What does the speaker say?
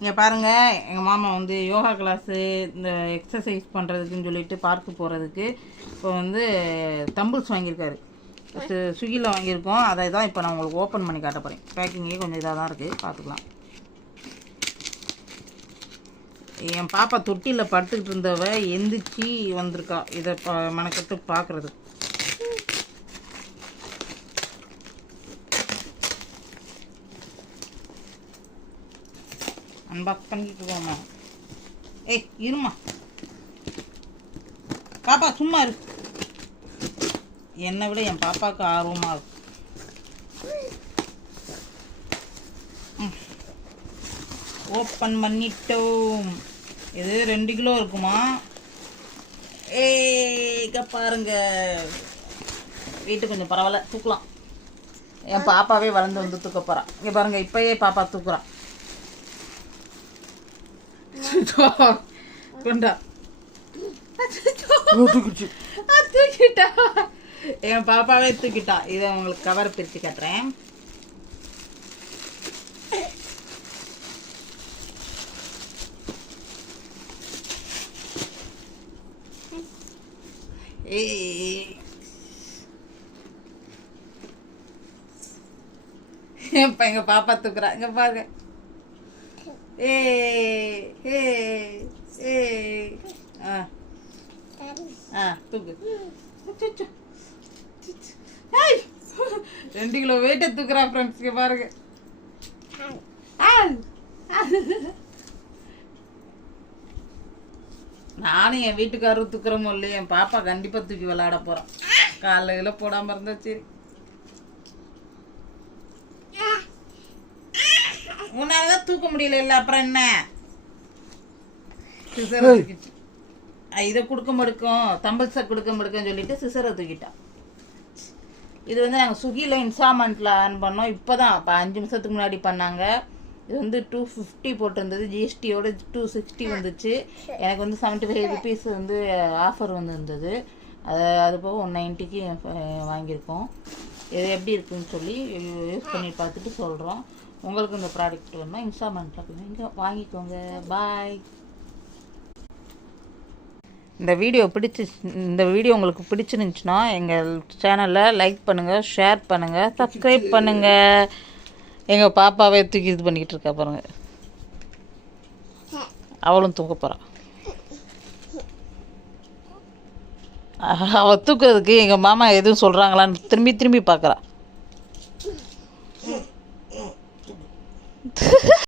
இங்கே பாருங்கள், எங்கள் மாமா வந்து யோகா கிளாஸு இந்த எக்ஸசைஸ் பண்ணுறதுக்குன்னு சொல்லிட்டு பார்க்கு போகிறதுக்கு இப்போ வந்து தம்பிள்ஸ் வாங்கியிருக்காரு. ஸ்விக்கியில் வாங்கியிருக்கோம். அதை தான் இப்போ நான் உங்களுக்கு ஓப்பன் பண்ணி காட்ட போகிறேன். பேக்கிங்கே கொஞ்சம் இதாக தான் இருக்குது, பார்த்துக்கலாம். என் பாப்பா தொட்டியில் படுத்துக்கிட்டு இருந்தவ எந்திரிச்சு வந்திருக்கா இதை மெனக்கட்டு பார்க்குறது. அன்பாக்ஸ் பண்ணிட்டு இருக்கோம்மா. ஏய் இருமா பாப்பா, சும்மா இரு. என்னை விட என் பாப்பாவுக்கு ஆர்வமாக இருக்கும். ஓப்பன் பண்ணிட்டோம். இது 2 கிலோ இருக்குமா? இங்கே பாருங்க, வீட்டு கொஞ்சம் பரவாயில்ல, தூக்கலாம். என் பாப்பாவே வளர்ந்து வந்து தூக்க போகிறான். இங்கே பாருங்கள், இப்போயே பாப்பா தூக்குறான். கொண்டா தூக்கிட்டா, என் பாப்பாவே தூக்கிட்டா. இதை உங்களுக்கு கவர் பிரித்து காட்டுறேன். இப்ப எங்க பாப்பா தூக்குறா. இங்க பாருங்க. தூக்கு. 2 கிலோ வெயிட்ட தூக்குறா ஃப்ரெண்ட்ஸ். இங்க பாருங்க. நானும் என் வீட்டுக்காரரும் தூக்குறோமோ இல்லையா, என் பாப்பா கண்டிப்பா தூக்கி விளையாட போறான். காலையில போடாம இருந்தா சரி. உன்னாலதான் தூக்க முடியல இல்ல, அப்புறம் என்ன? சிசரை தூக்கிட்டு இதை கொடுக்க மடுக்கும், தம்பிள்ஸை கொடுக்க மடுக்குன்னு சொல்லிட்டு சிசரை தூக்கிட்டான். இது வந்து நாங்கள் ஸ்விக்கியில் இன்ஸ்டால்மெண்ட்டில் ஆன் பண்ணோம். இப்போ தான் 5 நிமிஷத்துக்கு முன்னாடி பண்ணாங்க. இது வந்து 250 போட்டிருந்தது, ஜிஎஸ்டியோட 260 வந்துச்சு. எனக்கு வந்து 75 ருபீஸ் வந்து ஆஃபர் வந்துருந்தது. அது போக 190க்கு வாங்கியிருக்கோம். இது எப்படி இருக்குன்னு சொல்லி யூஸ் பண்ணி பார்த்துட்டு சொல்கிறோம். உங்களுக்கு இந்த ப்ராடக்ட் வேணும்னா இன்ஸ்டால்மெண்ட்டில் இங்கே வாங்கிக்கோங்க. பாய். இந்த வீடியோ உங்களுக்கு பிடிச்சிருந்துச்சுன்னா எங்கள் சேனலை லைக் பண்ணுங்கள், ஷேர் பண்ணுங்கள், சப்ஸ்கிரைப் பண்ணுங்கள். எங்கள் பாப்பாவே தூக்கி இது பண்ணிக்கிட்டு இருக்கா பாருங்க. அவளும் தூக்க போகிறான். அவள் தூக்குறதுக்கு எங்கள் மாமா எதுவும் சொல்கிறாங்களான்னு திரும்பி பார்க்குறா.